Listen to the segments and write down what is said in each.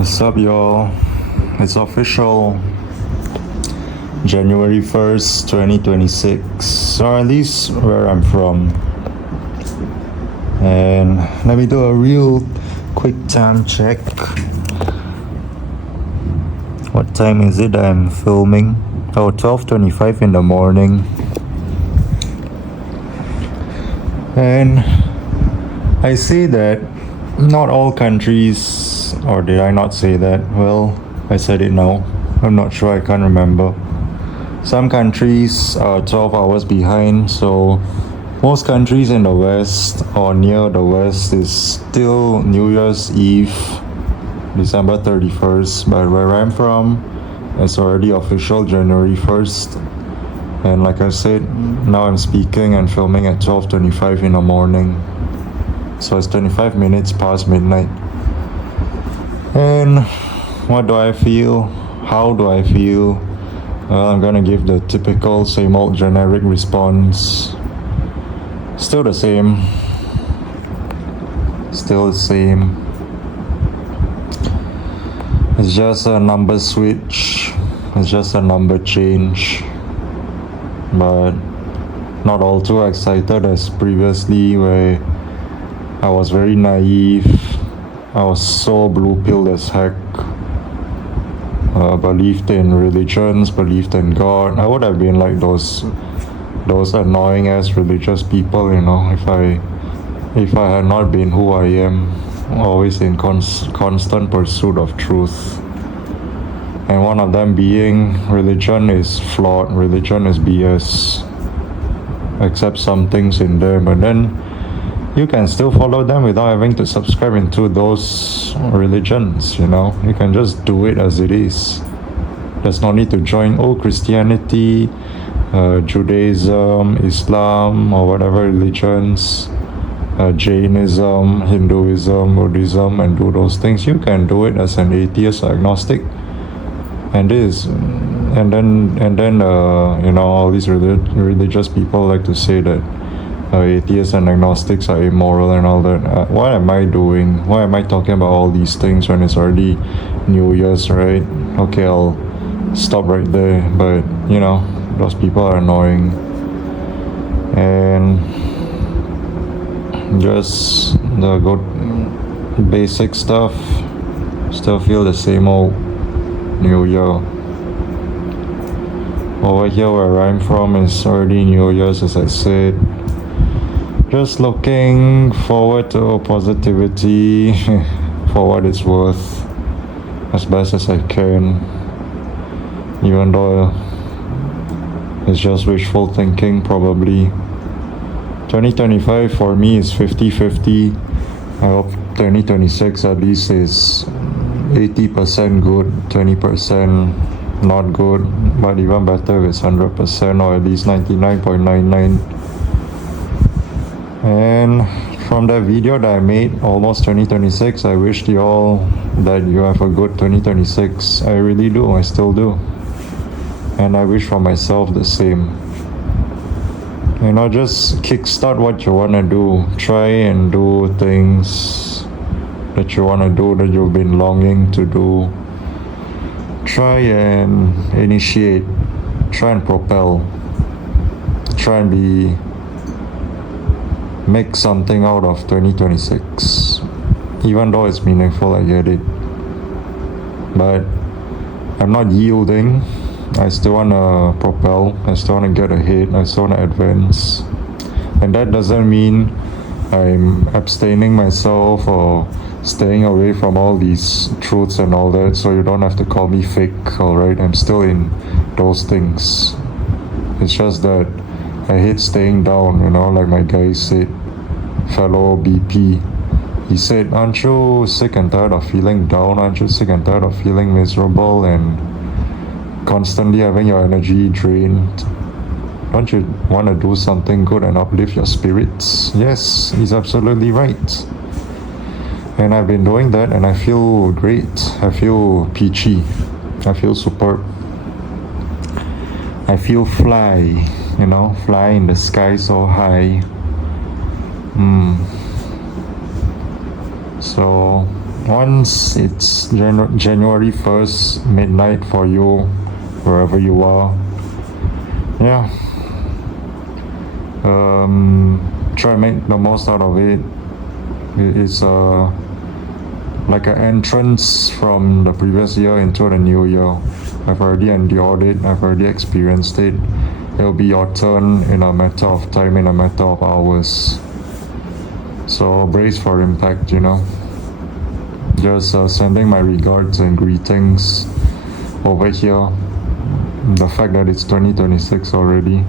What's up, y'all? It's official. January 1st, 2026, or at least where I'm from. And let me do a real quick time check. What time is it I'm filming? 12:25 in the morning. And I say that not all countries, or did I not say that? Well, I said it now. I'm not sure, I can't remember. Some countries are 12 hours behind, so most countries in the West or near the West is still New Year's Eve, December 31st, but where I'm from, it's already official January 1st. And like I said, now I'm speaking and filming at 12:25 in the morning. So it's 25 minutes past midnight. And what do I feel? How do I feel? Well, I'm gonna give the typical same old generic response. Still the same. Still the same. It's just a number switch. It's just a number change. But not all too excited as previously, where I was very naive. I was so blue-pilled as heck. Believed in religions, believed in God. I would have been like those annoying ass religious people, you know, if I had not been who I am, always in constant pursuit of truth. And one of them being religion is flawed, religion is BS. Except some things in there, but then you can still follow them without having to subscribe into those religions, you know. You can just do it as it is. There's no need to join Christianity, Judaism, Islam, or whatever religions, Jainism, Hinduism, Buddhism, and do those things. You can do it as an atheist or agnostic. And then you know, all these religious people like to say that atheists and agnostics are immoral and all that. What am I doing? Why am I talking about all these things when it's already New Year's, right? Okay, I'll stop right there. But you know, those people are annoying. And just the good basic stuff. Still feel the same old New Year. Over here where I'm from is already New Year's, as I said. Just looking forward to positivity for what it's worth, as best as I can, even though it's just wishful thinking probably. 2025 for me is 50-50. I hope 2026 at least is 80% good, 20% not good, but even better if it's 100% or at least 99.99. And from that video that I made, almost 2026, I wish you all that you have a good 2026. I really do, I still do. And I wish for myself the same. You know, just kickstart what you want to do. Try and do things that you want to do, that you've been longing to do. Try and initiate. Try and propel. Try and make something out of 2026. Even though it's meaningful, I get it. But I'm not yielding. I still want to propel. I still want to get ahead. I still want to advance. And that doesn't mean I'm abstaining myself or staying away from all these truths and all that, so you don't have to call me fake, alright? I'm still in those things. It's just that I hate staying down, you know, like my guy said, fellow BP. He said, aren't you sick and tired of feeling down? Aren't you sick and tired of feeling miserable and constantly having your energy drained? Don't you want to do something good and uplift your spirits? Yes, he's absolutely right. And I've been doing that and I feel great. I feel peachy. I feel superb. I feel fly, you know, fly in the sky so high. So once it's January 1st, midnight for you, wherever you are, yeah, try to make the most out of it. It's like an entrance from the previous year into the new year. I've already endured it, I've already experienced it. It'll be your turn in a matter of time, in a matter of hours. So brace for impact, you know. Just sending my regards and greetings over here. The fact that it's 2026 already.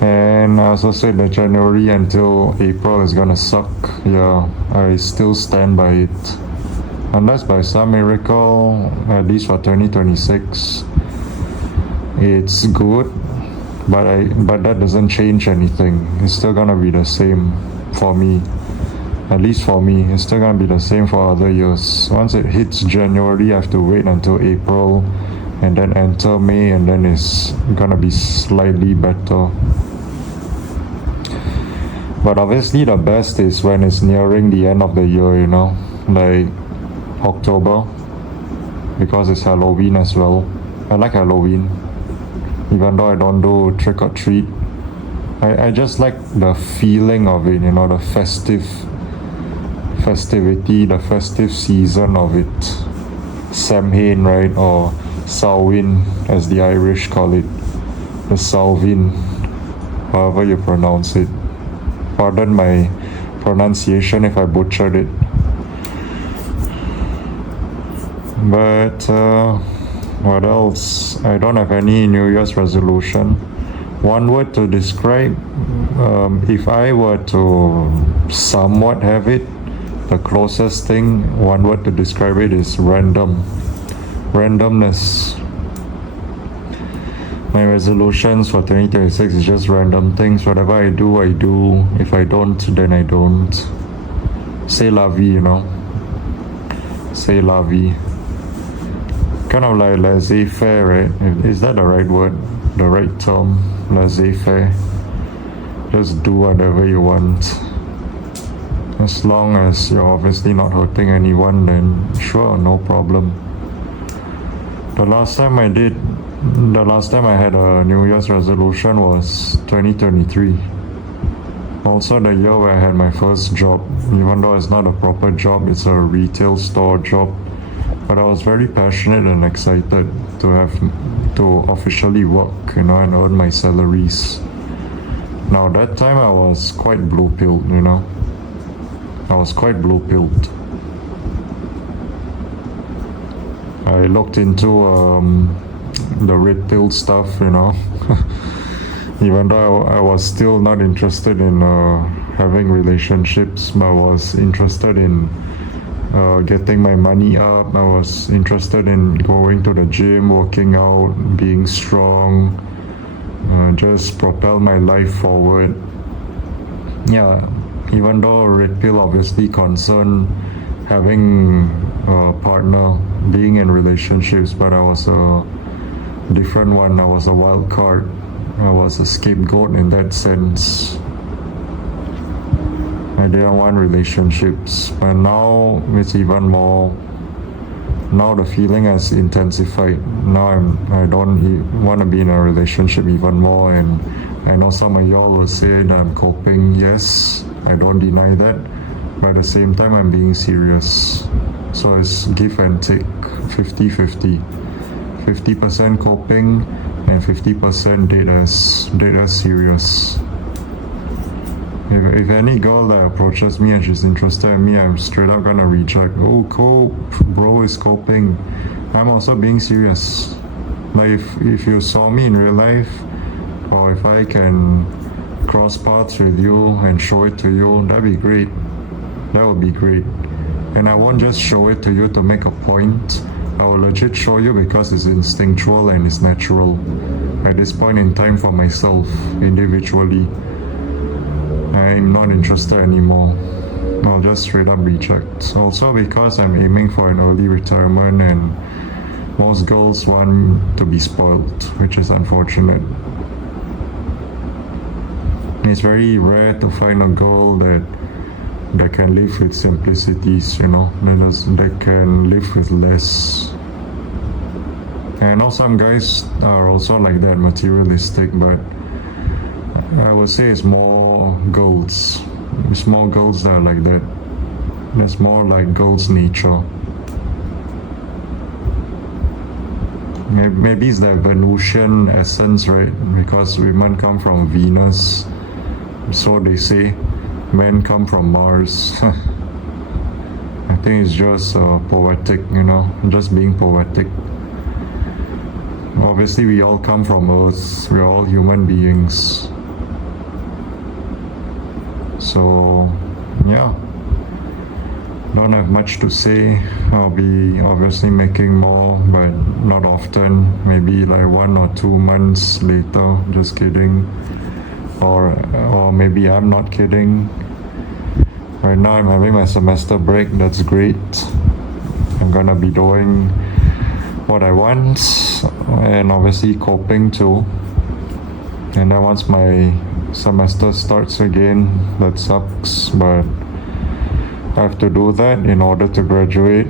And I also said that January until April is gonna suck. Yeah, I still stand by it. Unless by some miracle, at least for 2026, it's good. But that doesn't change anything. It's still gonna be the same for me. At least for me, it's still gonna be the same for other years. Once it hits January, I have to wait until April and then enter May, and then it's gonna be slightly better. But obviously the best is when it's nearing the end of the year, you know, like October, because it's Halloween as well. I like Halloween, even though I don't do trick or treat. I just like the feeling of it, you know, the festivity, the festive season of it. Samhain, right, or Samhain as the Irish call it, the Samhain, however you pronounce it. Pardon my pronunciation if I butchered it. But what else? I don't have any New Year's resolution. One word to describe, if I were to somewhat have it, the closest thing, one word to describe it is random. Randomness. My resolutions for 2026 is just random things. Whatever I do, I do. If I don't, then I don't. C'est la vie, you know. C'est la vie. Kind of like laissez-faire, right? Is that the right word? The right term? Laissez-faire. Just do whatever you want. As long as you're obviously not hurting anyone, then sure, no problem. The last time I had a New Year's resolution was 2023. Also the year where I had my first job, even though it's not a proper job, it's a retail store job. But I was very passionate and excited to officially work, you know, and earn my salaries. Now that time I was quite blue-pilled, you know. I was quite blue-pilled. I looked into the red pill stuff, you know. Even though I was still not interested in having relationships, but I was interested in getting my money up. I was interested in going to the gym, working out, being strong, just propel my life forward. Yeah, even though red pill obviously concerned having a partner, being in relationships, but I was a different one. I was a wild card. I was a scapegoat in that sense. I didn't want relationships, but now it's even more. Now the feeling has intensified. Now I don't want to be in a relationship even more, and I know some of y'all will say that I'm coping. Yes, I don't deny that, but at the same time I'm being serious. So it's give and take, 50-50. 50% coping and 50% dead as serious. If any girl that approaches me and she's interested in me, I'm straight up gonna reject. Oh, cope, bro is coping. I'm also being serious. Like if you saw me in real life, or if I can cross paths with you and show it to you, that'd be great. That would be great. And I won't just show it to you to make a point. I will legit show you because it's instinctual and it's natural. At this point in time for myself, individually, I'm not interested anymore. I'll just straight up reject. Also because I'm aiming for an early retirement, and most girls want to be spoiled, which is unfortunate. It's very rare to find a girl that that can live with simplicities, that can live with less. And I know some guys are also like that, materialistic, but I would say it's more girls. It's more girls that are like that. It's more like girls' nature. Maybe it's the Venusian essence, right? Because women come from Venus, so they say. Men come from Mars. I think it's just poetic, just being poetic. Obviously, we all come from Earth. We're all human beings. So, yeah. Don't have much to say. I'll be obviously making more, but not often. Maybe like 1 or 2 months later. Just kidding. Or maybe I'm not kidding. Right now I'm having my semester break. That's great. I'm gonna be doing what I want and obviously coping too. And then once my semester starts again, that sucks, but I have to do that in order to graduate.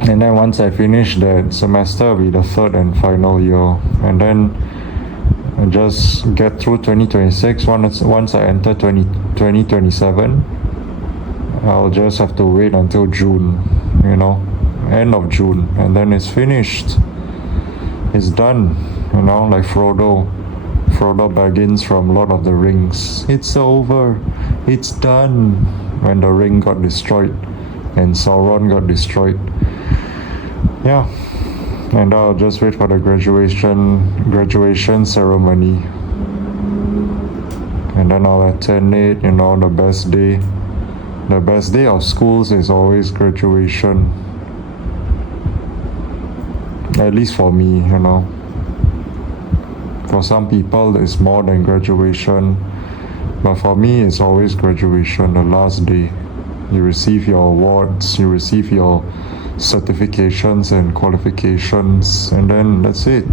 And then once I finish that semester, it'll be the 3rd and final year. And then I just get through 2026. Once I enter 2027, I'll just have to wait until June, end of June. And then it's finished. It's done, like Frodo Baggins from Lord of the Rings. It's over. It's done. When the ring got destroyed and Sauron got destroyed. Yeah. And I'll just wait for the graduation ceremony. And then I'll attend it, the best day. The best day of schools is always graduation. At least for me, For some people, it's more than graduation. But for me, it's always graduation, the last day. You receive your awards, you receive your certifications and qualifications, and then that's it.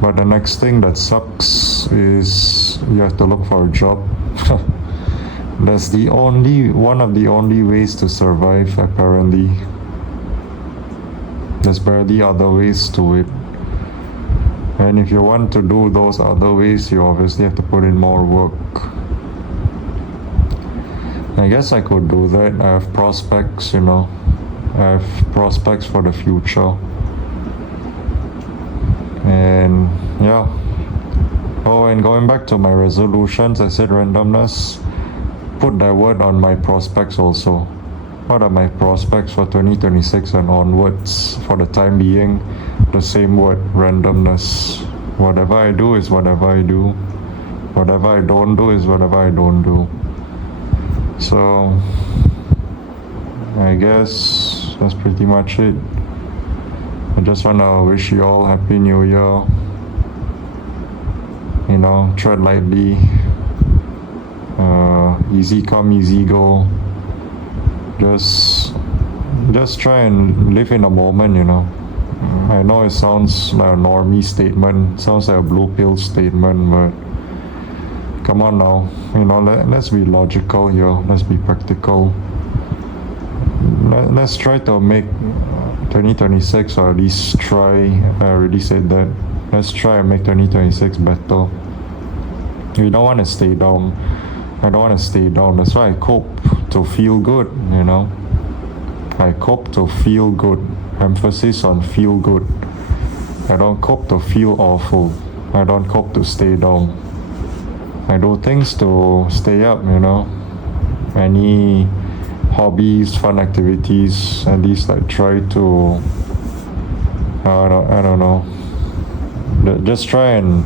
But the next thing that sucks is you have to look for a job. That's one of the only ways to survive, apparently. There's barely other ways to it. And if you want to do those other ways, you obviously have to put in more work. I guess I could do that. I have prospects, I have prospects for the future. And yeah. Oh, and going back to my resolutions, I said randomness. Put that word on my prospects also. What are my prospects for 2026 and onwards? For the time being, the same word, randomness. Whatever I do is whatever I do. Whatever I don't do is whatever I don't do. So, I guess that's pretty much it. I just want to wish you all Happy New Year. Tread lightly. Easy come, easy go. Just try and live in a moment, I know it sounds like a normie statement, sounds like a blue pill statement, but come on now, let's be logical here, let's be practical. Let's try to make 2026, or at least try, I already said that, let's try and make 2026 better. We don't want to stay down. I don't want to stay down. That's why I cope to feel good, I cope to feel good. Emphasis on feel good. I don't cope to feel awful. I don't cope to stay down. I do things to stay up, Any hobbies, fun activities, at least I try to, I don't know. Just try and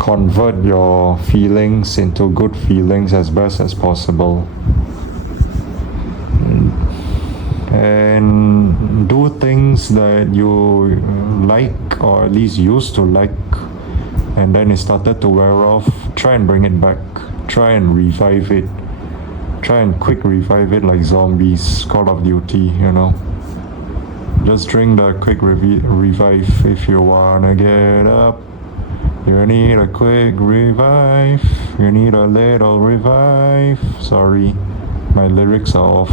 convert your feelings into good feelings as best as possible. And do things that you like, or at least used to like, and then it started to wear off. Try and bring it back. Try and revive it. Try and quick revive it like zombies, Call of Duty, Just drink the quick revive. If you wanna get up, You need a quick revive. You need a little revive. Sorry, my lyrics are off.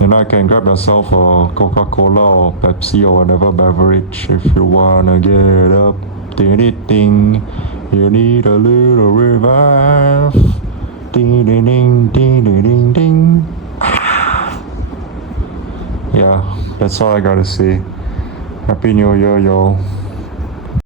You know, I can grab yourself a Coca-Cola or Pepsi or whatever beverage if you wanna get up. Ding. You need a little revive. Ding ding ding ding ding ding ding. Yeah, that's all I gotta say. Happy New Year, yo.